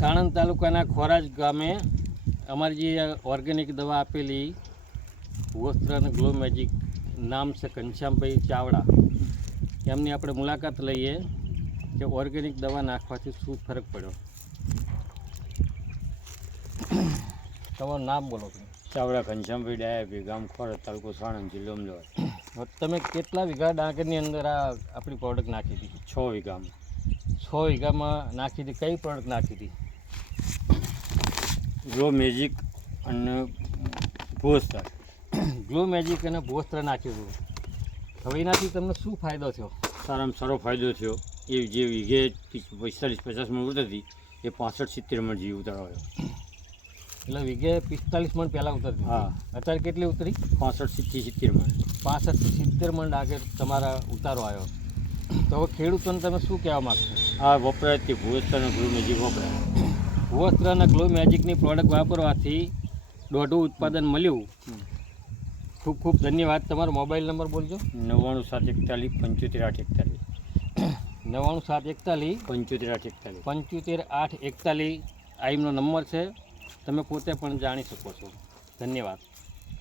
સાણંદ તાલુકાના ખોરાજ ગામે અમારી જે ઓર્ગેનિક દવા આપેલી વસ્ત્ર અને ગ્લો મેજિક નામ છે ઘનશ્યામભાઈ ચાવડા. એમની આપણે મુલાકાત લઈએ કે ઓર્ગેનિક દવા નાખવાથી શું ફરક પડ્યો. તમારું નામ બોલો. ચાવડા ઘનશ્યામભાઈ ડાયાભી ગામ ખોરાજ તાલુકો સાણંદ જિલ્લો અમદાવાદ. તમે કેટલા વીઘા ડાંગરની અંદર આ આપણી પ્રોડક્ટ નાખી હતી? છ વીઘામાં. છ વીઘામાં નાખી હતી કઈ પ્રોડક્ટ નાખી હતી? ગ્લો મેજિક અને ભોસ્ત્ર ગ્લો મેજિક અને ભોસ્ત્ર નાખ્યું હતું. હવે એનાથી તમને શું ફાયદો થયો? સારામાં સારો ફાયદો થયો. એ જે વીઘે પિસ્તાલીસ પચાસ મણ ઉતરતી એ પાસઠ સિત્તેર મણ જેવી ઉતારવાયો એટલે વીઘે પિસ્તાલીસ મણ પહેલાં ઉતરતી. હા. અત્યારે કેટલી ઉતરી? પાસઠ સિત્તેર સિત્તેર મણ. પાસઠ સિત્તેર મણ આગળ તમારા ઉતારો આવ્યો. તો હવે ખેડૂતોને તમે શું કહેવા માગશો? આ વપરાય તે ભૂસ્તર અને ગ્લો મેજિક વપરાય. ભૂવસ્ત્ર અને ગ્લો મેજિકની પ્રોડક્ટ વાપરવાથી દોઢું ઉત્પાદન મળ્યું. ખૂબ ખૂબ ધન્યવાદ. તમારો મોબાઈલ નંબર બોલજો. નવ્વાણું સાત એકતાલીસ પંચોતેર આઠ એકતાલીસ. નવ્વાણું સાત એકતાલીસ. પંચોતેર આઠ એકતાલીસ. પંચોતેર આઠ એકતાલીસ. આઈમનો નંબર છે. તમે પોતે પણ જાણી શકો છો. ધન્યવાદ.